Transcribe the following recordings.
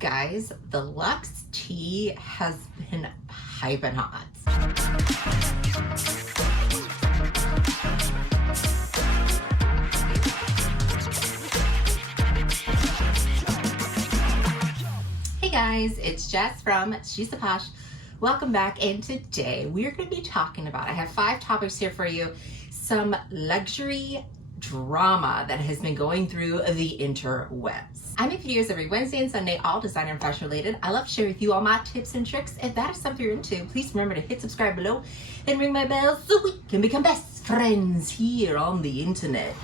Guys, the Luxe tea has been piping hot. Hey guys, it's Jess from She's the Posh. Welcome back, and today we're going to be talking about, I have 5 topics here for you, some luxury drama that has been going through the interwebs. I make videos every Wednesday and Sunday, all designer and fashion related. I love to share with you all my tips and tricks. If that is something you're into, please remember to hit subscribe below and ring my bell so we can become best friends here on the internet.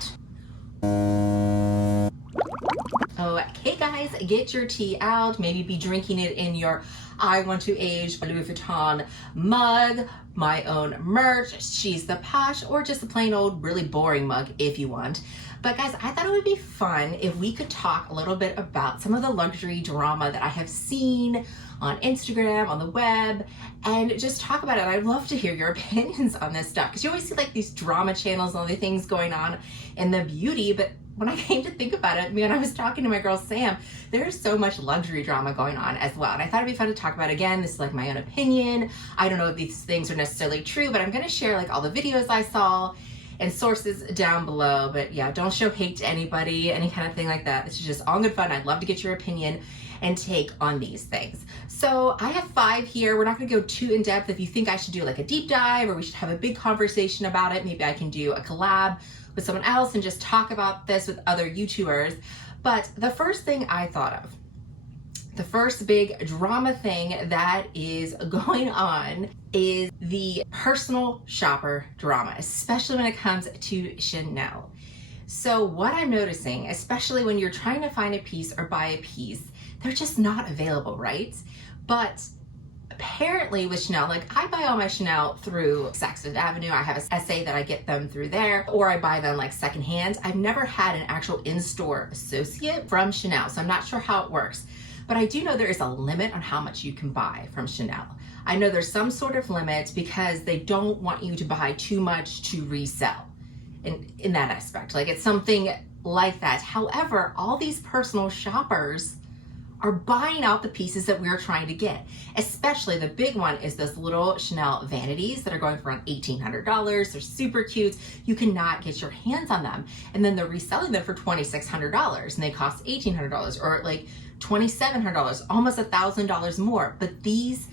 Okay guys, get your tea out. Maybe be drinking it in your I Want to Age Louis Vuitton mug, my own merch, She's the Posh, or just a plain old really boring mug if you want. But guys, I thought it would be fun if we could talk a little bit about some of the luxury drama that I have seen on Instagram, on the web, and just talk about it. I'd love to hear your opinions on this stuff, because you always see like these drama channels and other things going on in the beauty, but when I came to think about it, when I was talking to my girl Sam, there's so much luxury drama going on as well. And I thought it'd be fun to talk about. Again, this is like my own opinion. I don't know if these things are necessarily true, but I'm gonna share like all the videos I saw and sources down below. But yeah, don't show hate to anybody, any kind of thing like that. This is just all good fun. I'd love to get your opinion and take on these things. So I have 5 here. We're not gonna go too in depth. If you think I should do like a deep dive or we should have a big conversation about it, maybe I can do a collab with someone else and just talk about this with other YouTubers. But the first thing I thought of, the first big drama thing that is going on is the personal shopper drama, especially when it comes to Chanel. So what I'm noticing, especially when you're trying to find a piece or buy a piece, they're just not available, right? But apparently with Chanel, like I buy all my Chanel through Saks Avenue. I have a SA that I get them through there, or I buy them like secondhand. I've never had an actual in-store associate from Chanel, so I'm not sure how it works. But I do know there is a limit on how much you can buy from Chanel. I know there's some sort of limit because they don't want you to buy too much to resell in that aspect. Like it's something like that. However, all these personal shoppers are buying out the pieces that we're trying to get. Especially the big one is those little Chanel vanities that are going for around $1,800. They're super cute. You cannot get your hands on them. And then they're reselling them for $2,600 and they cost $1,800 or like $2,700, almost $1,000 more. But these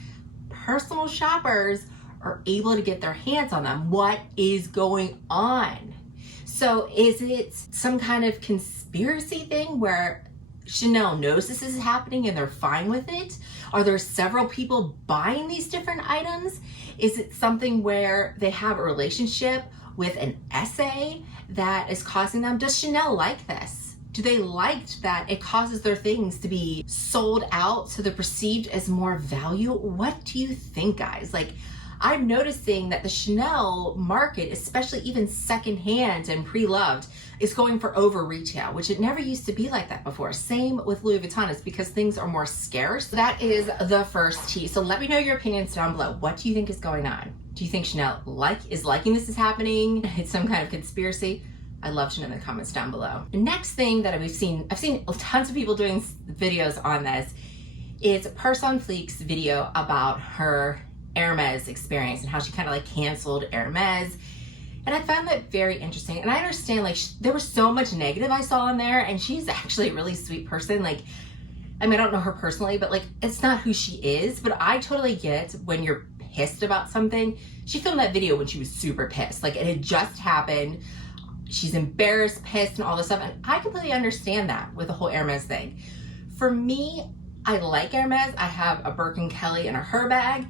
personal shoppers are able to get their hands on them. What is going on? So is it some kind of conspiracy thing where Chanel knows this is happening and they're fine with it? Are there several people buying these different items? Is it something where they have a relationship with an SA that is causing them? Does Chanel like this? Do they like that it causes their things to be sold out so they're perceived as more value? What do you think, guys? Like, I'm noticing that the Chanel market, especially even secondhand and pre-loved, is going for over retail, which it never used to be like that before. Same with Louis Vuitton. It's because things are more scarce. That is the first T. So let me know your opinions down below. What do you think is going on? Do you think Chanel is liking this is happening? It's some kind of conspiracy? I'd love to know in the comments down below. The next thing that I've seen tons of people doing videos on this, is Purse on Fleek's video about her Hermes experience and how she kind of like canceled Hermes. And I found that very interesting. And I understand like there was so much negative I saw in there, and she's actually a really sweet person. Like, I mean, I don't know her personally, but like it's not who she is. But I totally get when you're pissed about something. She filmed that video when she was super pissed. Like it had just happened. She's embarrassed, pissed, and all this stuff. And I completely understand that with the whole Hermes thing. For me, I like Hermes. I have a Birkin Kelly and a Her bag.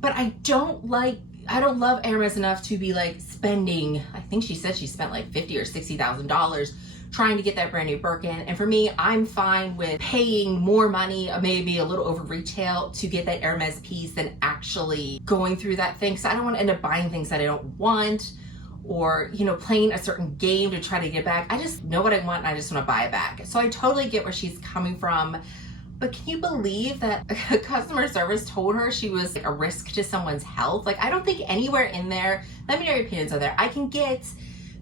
But I don't love Hermes enough to be like spending, I think she said she spent like $50,000 or $60,000 trying to get that brand new Birkin. And for me, I'm fine with paying more money, maybe a little over retail, to get that Hermes piece than actually going through that thing. So I don't want to end up buying things that I don't want, or, you know, playing a certain game to try to get it back. I just know what I want and I just want to buy it back. So I totally get where she's coming from. But can you believe that customer service told her she was like a risk to someone's health? Like, I don't think anywhere in there, let me know your opinions on there, I can get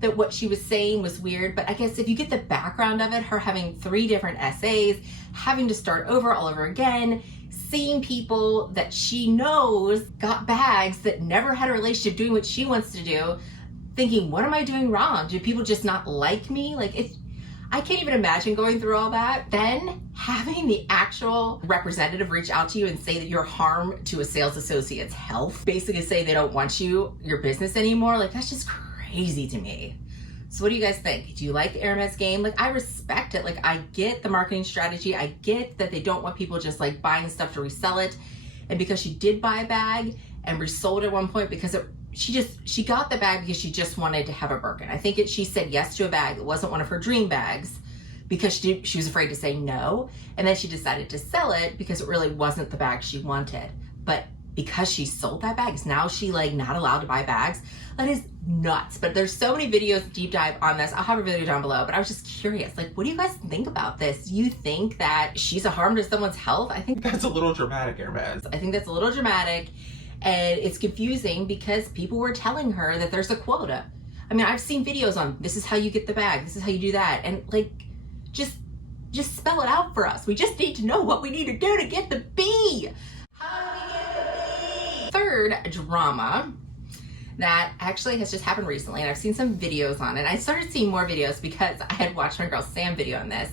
that what she was saying was weird, but I guess if you get the background of it, her having 3 different essays, having to start over all over again, seeing people that she knows got bags that never had a relationship doing what she wants to do, thinking, what am I doing wrong? Do people just not like me? Like, I can't even imagine going through all that. Then having the actual representative reach out to you and say that you're harm to a sales associate's health, basically say they don't want your business anymore, like that's just crazy to me. So what do you guys think? Do you like the Hermes game? Like, I respect it. Like, I get the marketing strategy. I get that they don't want people just like buying stuff to resell it. And because she did buy a bag and resold it at one point because she got the bag because she just wanted to have a Birkin. I think she said yes to a bag that wasn't one of her dream bags because she was afraid to say no. And then she decided to sell it because it really wasn't the bag she wanted. But because she sold that bag, is now she like not allowed to buy bags? That is nuts. But there's so many videos deep dive on this. I'll have a video down below, but I was just curious, like, what do you guys think about this? Do you think that she's a harm to someone's health? I think that's a little dramatic, Hermes. I think that's a little dramatic. And it's confusing because people were telling her that there's a quota. I mean, I've seen videos on this is how you get the bag, this is how you do that. And like, just spell it out for us. We just need to know what we need to do to get the B. How do we get the B? Third drama that actually has just happened recently, and I've seen some videos on it. I started seeing more videos because I had watched my girl Sam video on this,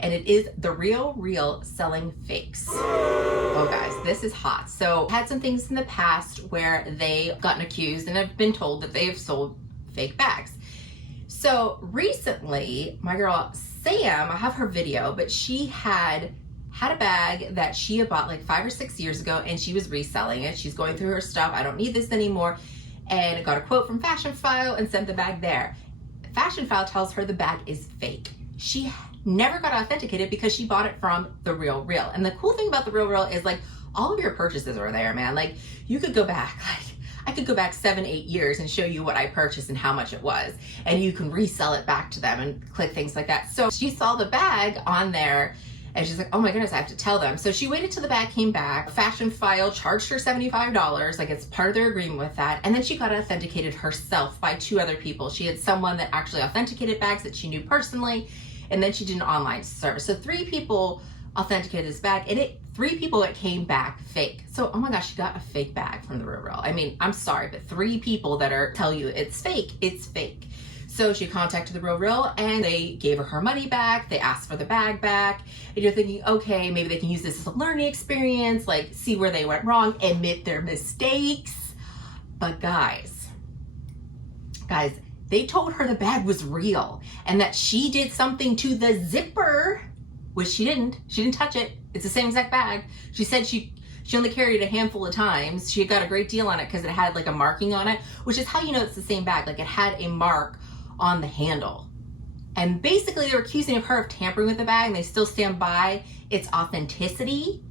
and it is the real selling fakes. Oh guys, this is hot. So had some things in the past where they've gotten accused and have been told that they have sold fake bags. So recently, my girl Sam, I have her video, but she had a bag that she had bought like 5 or 6 years ago and she was reselling it. She's going through her stuff. I don't need this anymore. And got a quote from Fashion File and sent the bag there. Fashion File tells her the bag is fake. She never got authenticated because she bought it from the Real. And the cool thing about the Real is like all of your purchases are there, man. Like you could go back, like I could go back 7-8 years and show you what I purchased and how much it was. And you can resell it back to them and click things like that. So she saw the bag on there and she's like, oh my goodness, I have to tell them. So she waited till the bag came back. Fashion File charged her $75, like it's part of their agreement with that. And then she got authenticated herself by 2 other people. She had someone that actually authenticated bags that she knew personally. And then she did an online service. So 3 people authenticated this bag and 3 people it came back fake. So, oh my gosh, she got a fake bag from the Real. I mean, I'm sorry, but 3 people that tell you it's fake, it's fake. So she contacted the Real and they gave her money back. They asked for the bag back. And you're thinking, okay, maybe they can use this as a learning experience, like see where they went wrong, admit their mistakes. But guys, they told her the bag was real and that she did something to the zipper, which she didn't. She didn't touch it. It's the same exact bag. She said she only carried it a handful of times. She got a great deal on it because it had like a marking on it, which is how you know it's the same bag. Like it had a mark on the handle. And basically they were accusing of her of tampering with the bag and they still stand by its authenticity.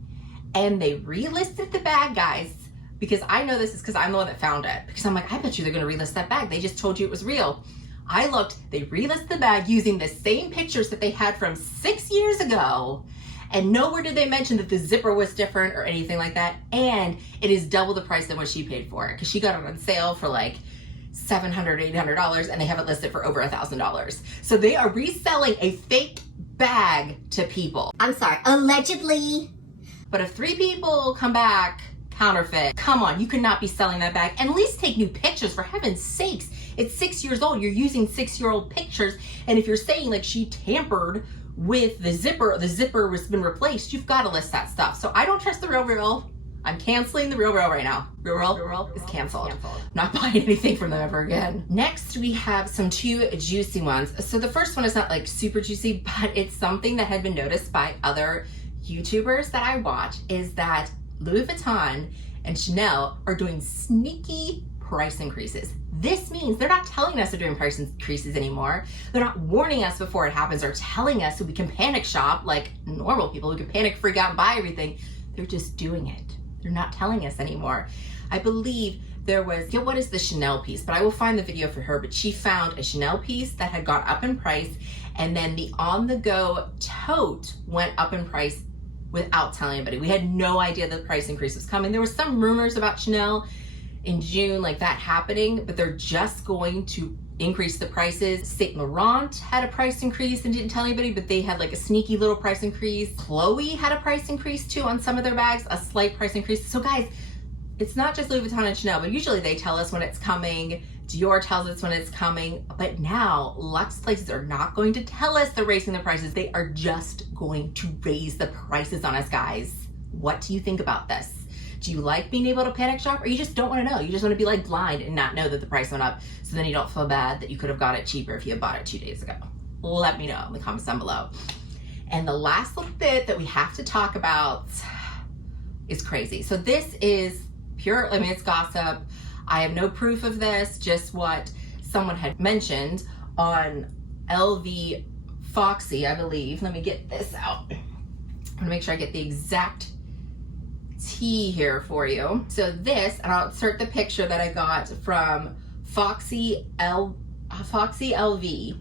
And they relisted the bag, guys, because I know this is because I'm the one that found it. Because I'm like, I bet you they're gonna relist that bag. They just told you it was real. I looked, they relisted the bag using the same pictures that they had from 6 years ago. And nowhere did they mention that the zipper was different or anything like that. And it is double the price than what she paid for it because she got it on sale for like $700, $800 and they have it listed for over $1,000. So they are reselling a fake bag to people. I'm sorry, allegedly. But if 3 people come back counterfeit, come on, you could not be selling that bag. And at least take new pictures, for heaven's sakes. It's 6 years old, you're using 6-year-old pictures. And if you're saying like she tampered with the zipper has been replaced, you've got to list that stuff. So I don't trust the Real. I'm canceling the Real right now. Real is canceled. Not buying anything from them ever again. Next, we have some 2 juicy ones. So the first one is not like super juicy, but it's something that had been noticed by other YouTubers that I watch, is that Louis Vuitton and Chanel are doing sneaky price increases. This means they're not telling us they're doing price increases anymore. They're not warning us before it happens or telling us so we can panic shop like normal people who can panic, freak out, and buy everything. They're just doing it. They're not telling us anymore. I believe there was, what is the Chanel piece? But I will find the video for her, but she found a Chanel piece that had gone up in price, and then the on-the-go tote went up in price without telling anybody. We had no idea the price increase was coming. There were some rumors about Chanel in June like that happening, but they're just going to increased the prices. Saint Laurent had a price increase and didn't tell anybody, but they had like a sneaky little price increase. Chloe had a price increase too on some of their bags, a slight price increase. So guys, it's not just Louis Vuitton and Chanel, but usually they tell us when it's coming. Dior tells us when it's coming. But now luxe places are not going to tell us they're raising the prices. They are just going to raise the prices on us, guys. What do you think about this? Do you like being able to panic shop, or you just don't want to know? You just want to be like blind and not know that the price went up, so then you don't feel bad that you could have got it cheaper if you had bought it 2 days ago. Let me know in the comments down below. And the last little bit that we have to talk about is crazy. So this is pure, I mean, it's gossip. I have no proof of this, just what someone had mentioned on LV Foxy, I believe. Let me get this out. I'm gonna make sure I get the exact tea here for you. So this, and I'll insert the picture that I got from Foxy LV.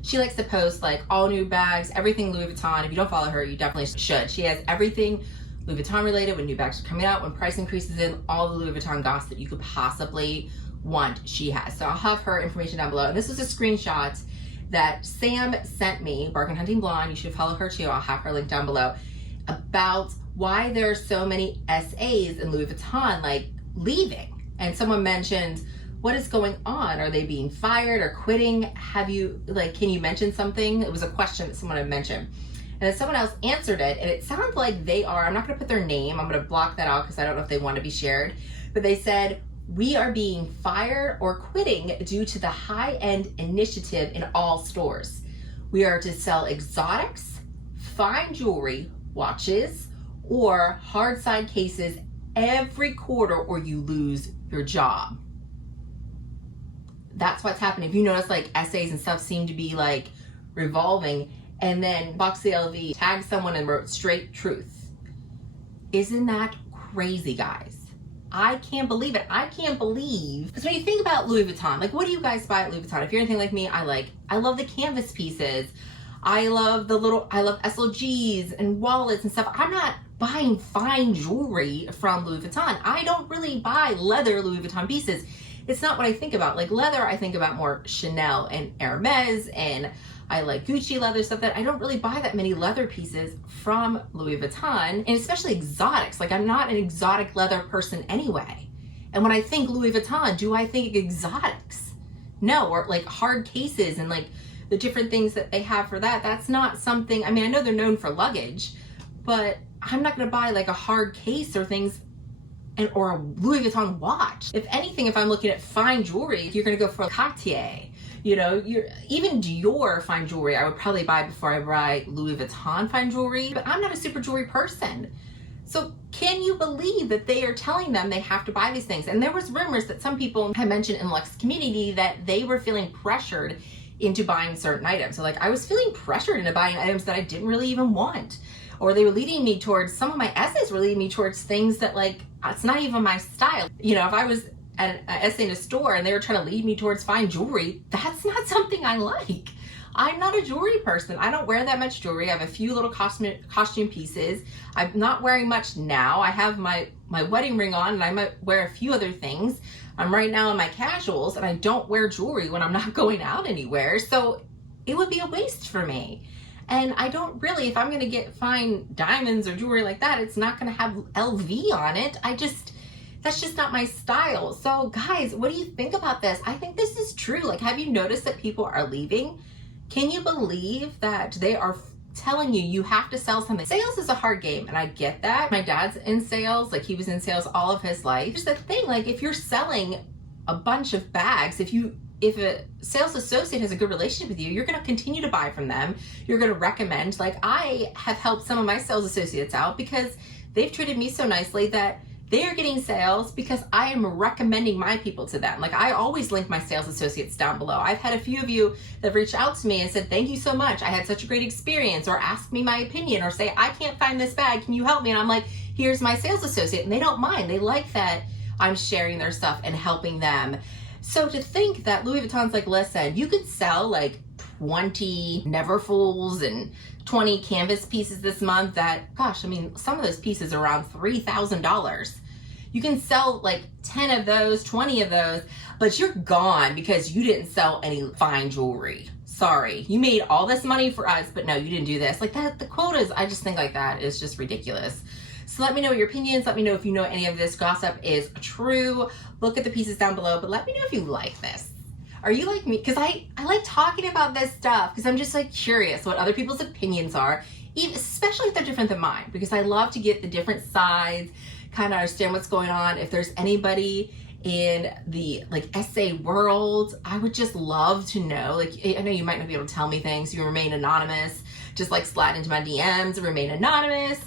She likes to post like all new bags, everything Louis Vuitton. If you don't follow her, you definitely should. She has everything Louis Vuitton related, when new bags are coming out, when price increases in, all the Louis Vuitton gossip that you could possibly want, she has. So I'll have her information down below. And this is a screenshot that Sam sent me, Bargain Hunting Blonde. You should follow her too. I'll have her link down below, about why there's so many SAs in Louis Vuitton like leaving. And someone mentioned, what is going on? Are they being fired or quitting? Have you, like, can you mention something? It was a question that someone had mentioned. And then someone else answered it, and it sounds like they are, I'm not gonna put their name, I'm gonna block that out because I don't know if they want to be shared, but they said, we are being fired or quitting due to the high-end initiative in all stores. We are to sell exotics, fine jewelry, watches, or hard side cases every quarter, or you lose your job. That's what's happening. If you notice, like, essays and stuff seem to be like revolving. And then Foxy LV tagged someone and wrote straight truth. Isn't that crazy, guys? I can't believe it. I can't believe. Because when you think about Louis Vuitton, like, what do you guys buy at Louis Vuitton? If you're anything like me, I love the canvas pieces. I love SLGs and wallets and stuff. I'm not buying fine jewelry from Louis Vuitton. I don't really buy leather Louis Vuitton pieces. It's not what I think about. Like leather, I think about more Chanel and Hermes, and I like Gucci leather stuff. That I don't really buy that many leather pieces from Louis Vuitton, and especially exotics. Like, I'm not an exotic leather person anyway. And when I think Louis Vuitton, do I think exotics? No, or like hard cases and like the different things that they have for that. That's not something, I mean, I know they're known for luggage, but I'm not gonna buy like a hard case or things, and or a Louis Vuitton watch. If anything, if I'm looking at fine jewelry, you're gonna go for Cartier. You know, even Dior fine jewelry, I would probably buy before I buy Louis Vuitton fine jewelry, but I'm not a super jewelry person. So can you believe that they are telling them they have to buy these things? And there was rumors that some people had mentioned in the Luxe community that they were feeling pressured into buying certain items. So like, I was feeling pressured into buying items that I didn't really even want. Or they were leading me towards, some of my essays were leading me towards things that like, it's not even my style. You know, if I was at an essay in a store and they were trying to lead me towards fine jewelry, that's not something I like. I'm not a jewelry person. I don't wear that much jewelry. I have a few little costume pieces. I'm not wearing much now. I have my wedding ring on, and I might wear a few other things. I'm right now in my casuals, and I don't wear jewelry when I'm not going out anywhere. So it would be a waste for me. And I don't really, if I'm gonna get fine diamonds or jewelry like that, it's not gonna have LV on it. That's just not my style. So guys, what do you think about this? I think this is true. Like, have you noticed that people are leaving? Can you believe that they are telling you have to sell something? Sales is a hard game, and I get that. My dad's in sales, like he was in sales all of his life. Here's the thing, like if you're selling a bunch of bags, if a sales associate has a good relationship with you, you're gonna continue to buy from them. You're gonna recommend, like I have helped some of my sales associates out because they've treated me so nicely that they are getting sales because I am recommending my people to them. Like I always link my sales associates down below. I've had a few of you that have reached out to me and said, thank you so much. I had such a great experience, or ask me my opinion, or say, I can't find this bag. Can you help me? And I'm like, here's my sales associate. And they don't mind. They like that I'm sharing their stuff and helping them. So to think that Louis Vuitton's like, listen, you could sell like 20 Neverfulls and 20 canvas pieces this month that, gosh, I mean, some of those pieces are around $3,000. You can sell like 10 of those, 20 of those, but you're gone because you didn't sell any fine jewelry. Sorry, you made all this money for us, but no, you didn't do this. Like that, the quotas, I just think like that is just ridiculous. So let me know your opinions. Let me know if you know any of this gossip is true. Look at the pieces down below, but let me know if you like this. Are you like me? Because I like talking about this stuff because I'm just like curious what other people's opinions are, even, especially if they're different than mine, because I love to get the different sides, kind of understand what's going on. If there's anybody in the like essay world, I would just love to know. Like, I know you might not be able to tell me things. You remain anonymous. Just like slide into my DMs and remain anonymous.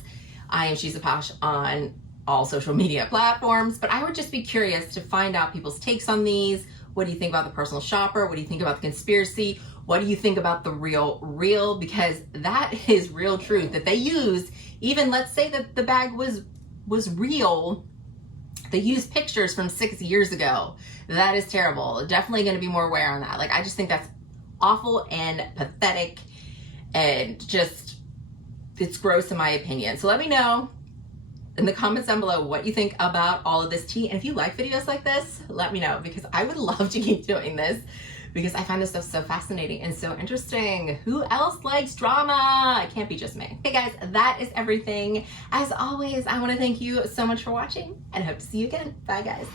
I am She's a Posh on all social media platforms, but I would just be curious to find out people's takes on these. What do you think about the personal shopper? What do you think about the conspiracy? What do you think about the real? Because that is real truth that they used. Even let's say that the bag was real. They used pictures from 6 years ago. That is terrible. Definitely going to be more aware on that. Like, I just think that's awful and pathetic and just, it's gross in my opinion. So let me know in the comments down below what you think about all of this tea. And if you like videos like this, let me know, because I would love to keep doing this because I find this stuff so fascinating and so interesting. Who else likes drama? It can't be just me. Okay guys, that is everything. As always, I want to thank you so much for watching and hope to see you again. Bye guys.